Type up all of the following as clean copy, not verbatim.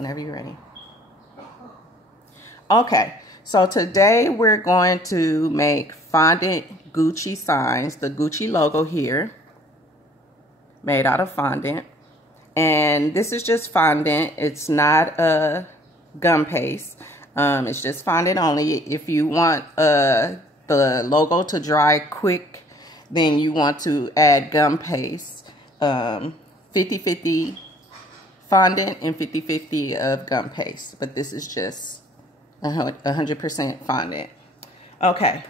whenever you're ready. Okay, so today we're going to make fondant Gucci signs, the Gucci logo here, made out of fondant. And this is just fondant. It's not a gum paste. It's just fondant only. If you want the logo to dry quick, then you want to add gum paste. 50-50 fondant and 50-50 of gum paste. But this is just 100% fondant. Okay,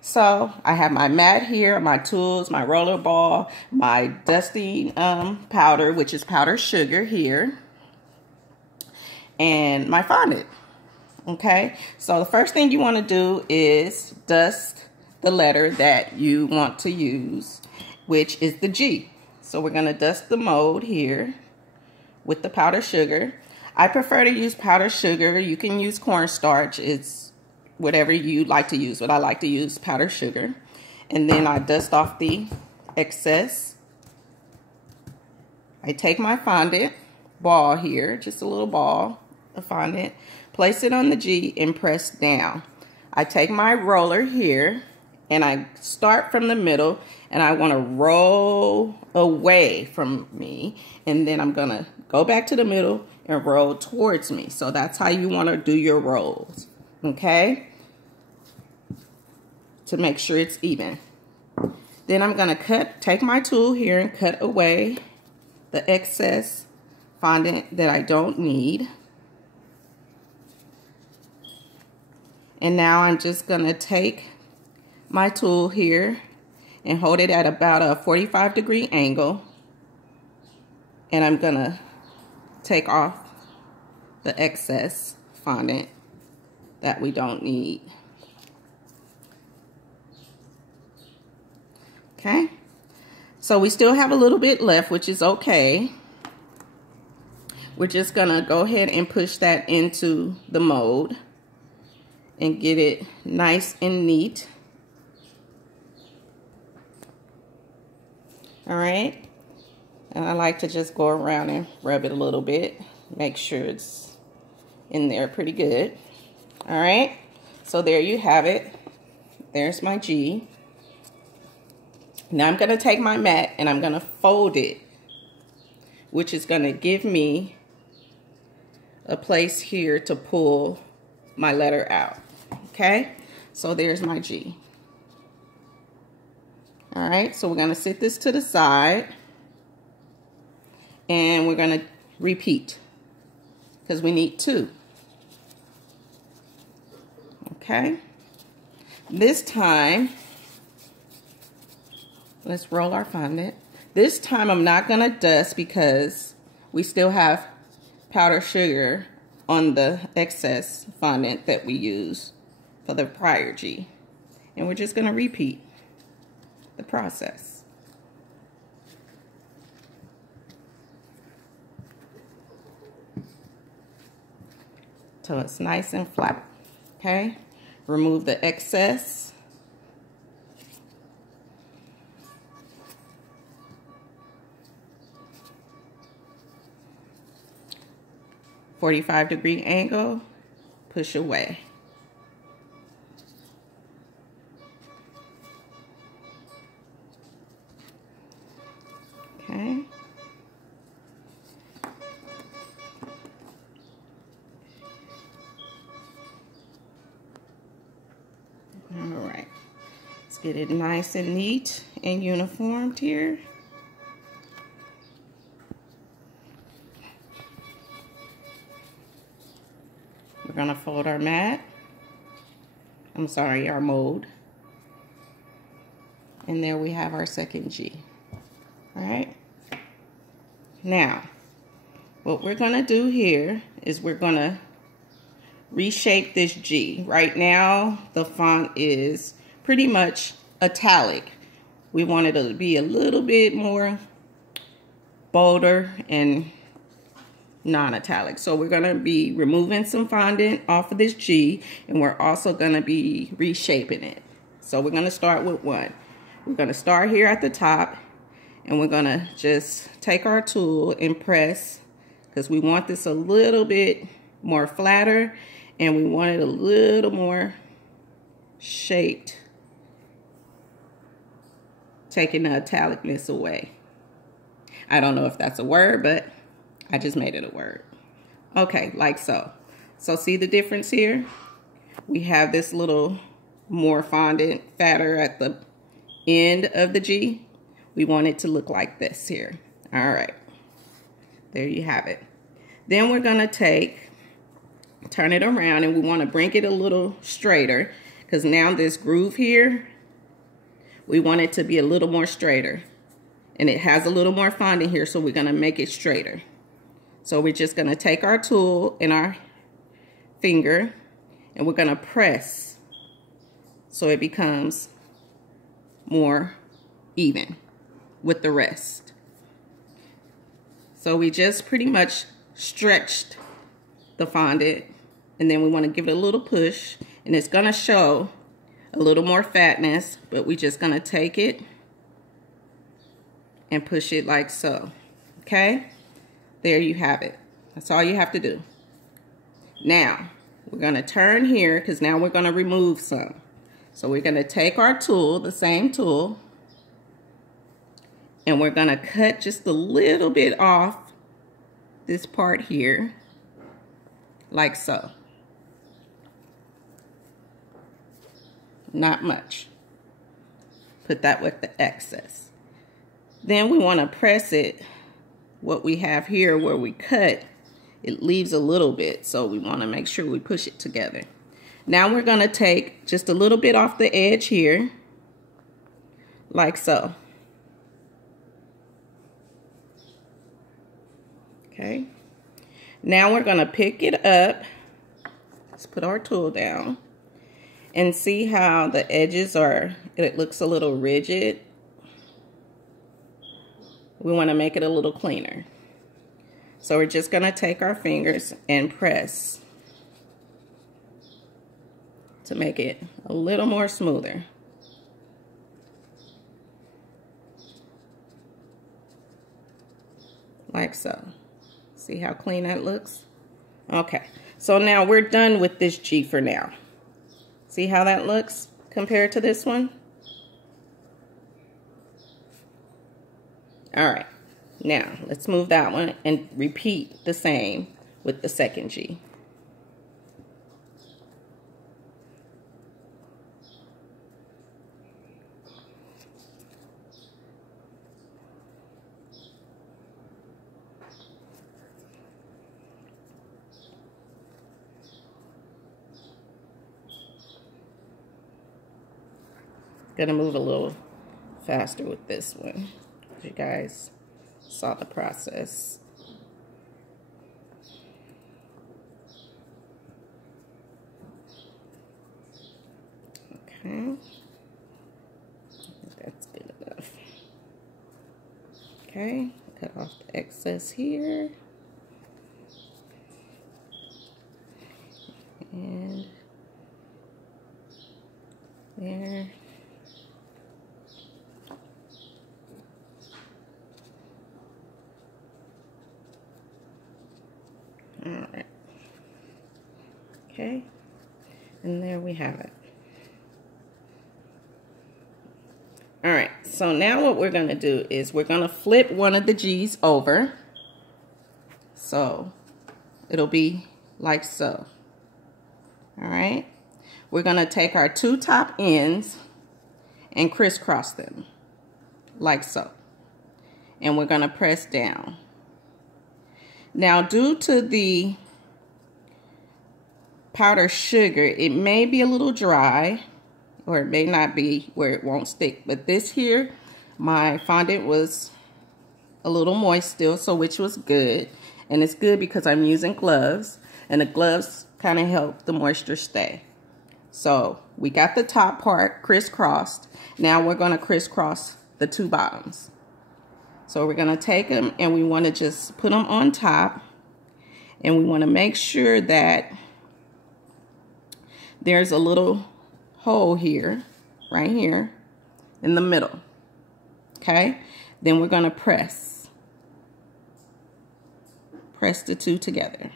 so I have my mat here, my tools, my roller ball, my dusty powder, which is powdered sugar here, and my fondant. Okay, so the first thing you want to do is dust the letter that you want to use, which is the G. So we're going to dust the mold here with the powdered sugar. I prefer to use powdered sugar. You can use cornstarch. It's whatever you like to use, but I like to use powdered sugar. And then I dust off the excess. I take my fondant ball here, just a little ball of fondant, place it on the G and press down. I take my roller here and I start from the middle and I want to roll away from me, and then I'm gonna go back to the middle and roll towards me. So that's how you want to do your rolls, okay? To make sure it's even. Then I'm gonna take my tool here and cut away the excess fondant that I don't need. And now I'm just gonna take my tool here and hold it at about a 45-degree angle. And I'm gonna take off the excess fondant that we don't need. Okay, so we still have a little bit left, which is okay. We're just gonna go ahead and push that into the mold and get it nice and neat. All right. And I like to just go around and rub it a little bit. Make sure it's in there pretty good. All right. So there you have it. There's my G. Now I'm going to take my mat and I'm going to fold it, which is going to give me a place here to pull my letter out. Okay. So there's my G. All right. So we're going to set this to the side. And we're going to repeat because we need 2. Okay. This time, let's roll our fondant. This time I'm not going to dust because we still have powdered sugar on the excess fondant that we used for the prior G. And we're just going to repeat the process. So it's nice and flat. Okay, remove the excess. "45-degree angle, push away. Okay. All right, let's get it nice and neat and uniformed here. We're gonna fold our mat. Our mold. And there we have our second G. All right. Now, what we're gonna do here is we're gonna reshape this G. Right now, the font is pretty much italic. We want it to be a little bit more bolder and non-italic. So we're going to be removing some fondant off of this G, and we're also going to be reshaping it. So we're going to start with 1. We're going to start here at the top, and we're going to just take our tool and press because we want this a little bit more flatter and we want it a little more shaped, taking the italicness away. I don't know if that's a word, but I just made it a word. Okay, like so. So see the difference here? We have this little more fondant, fatter at the end of the G. We want it to look like this here. All right, there you have it. Then we're gonna turn it around, and we wanna bring it a little straighter, because now this groove here, we want it to be a little more straighter. And it has a little more fondant here, so we're gonna make it straighter. So we're just gonna take our tool and our finger, and we're gonna press so it becomes more even with the rest. So we just pretty much stretched the fondant, and then we want to give it a little push, and it's gonna show a little more fatness, but we're just gonna take it and push it like so. Okay, there you have it. That's all you have to do. Now we're gonna turn here, because now we're gonna remove some. So we're gonna take our tool, the same tool, and we're gonna cut just a little bit off this part here, like so. Not much. Put that with the excess. Then we want to press it, what we have here where we cut, it leaves a little bit, so we want to make sure we push it together. Now we're going to take just a little bit off the edge here, like so. Okay. Now we're going to pick it up. Let's put our tool down and see how the edges are. It looks a little rigid. We want to make it a little cleaner. So we're just going to take our fingers and press to make it a little more smoother. Like so. See how clean that looks? Okay, so now we're done with this G for now. See how that looks compared to this one? All right, now let's move that one and repeat the same with the second G. Gonna move a little faster with this one. You guys saw the process. Okay, that's good enough. Okay, cut off the excess here. And there. All right. Okay, and there we have it. All right, so now what we're gonna do is we're gonna flip one of the G's over. So it'll be like so. All right, we're gonna take our two top ends and crisscross them like so. And we're gonna press down. Now, due to the powdered sugar, it may be a little dry, or it may not be where it won't stick. But this here, my fondant was a little moist still, so which was good. And it's good because I'm using gloves, and the gloves kind of help the moisture stay. So we got the top part crisscrossed. Now we're going to crisscross the two bottoms. So we're going to take them and we want to just put them on top, and we want to make sure that there's a little hole here, right here in the middle. Okay, then we're going to press press the two together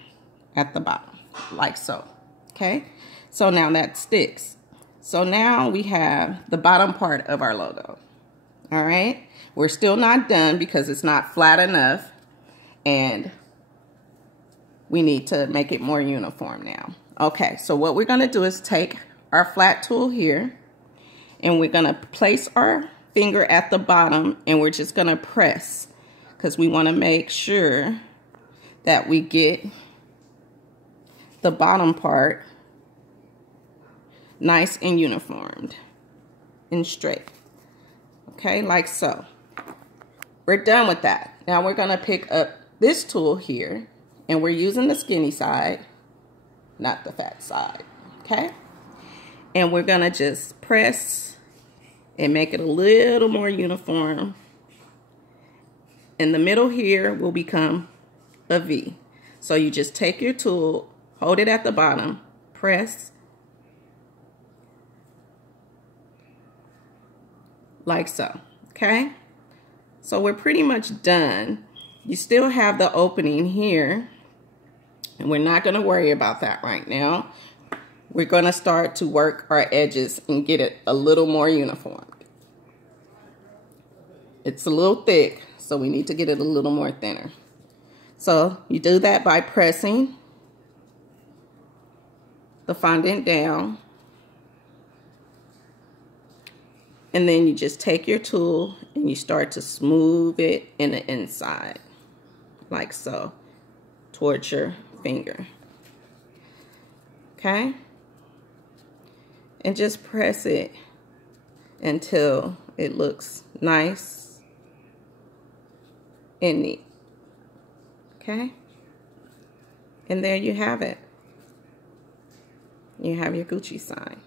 at the bottom, like so. Okay, so now that sticks. So now we have the bottom part of our logo. All right, we're still not done because it's not flat enough, and we need to make it more uniform now. Okay, so what we're gonna do is take our flat tool here, and we're gonna place our finger at the bottom, and we're just gonna press, because we wanna make sure that we get the bottom part nice and uniformed and straight. Okay, like so. We're done with that. Now we're gonna pick up this tool here, and we're using the skinny side, not the fat side, okay? And we're gonna just press and make it a little more uniform. In the middle here will become a V. So you just take your tool, hold it at the bottom, press, like so, okay? So we're pretty much done. You still have the opening here, and we're not gonna worry about that right now. We're gonna start to work our edges and get it a little more uniform. It's a little thick, so we need to get it a little more thinner. So you do that by pressing the fondant down, and then you just take your tool and you start to smooth it in the inside, like so, towards your finger. Okay? And just press it until it looks nice and neat. Okay? And there you have it. You have your Gucci sign.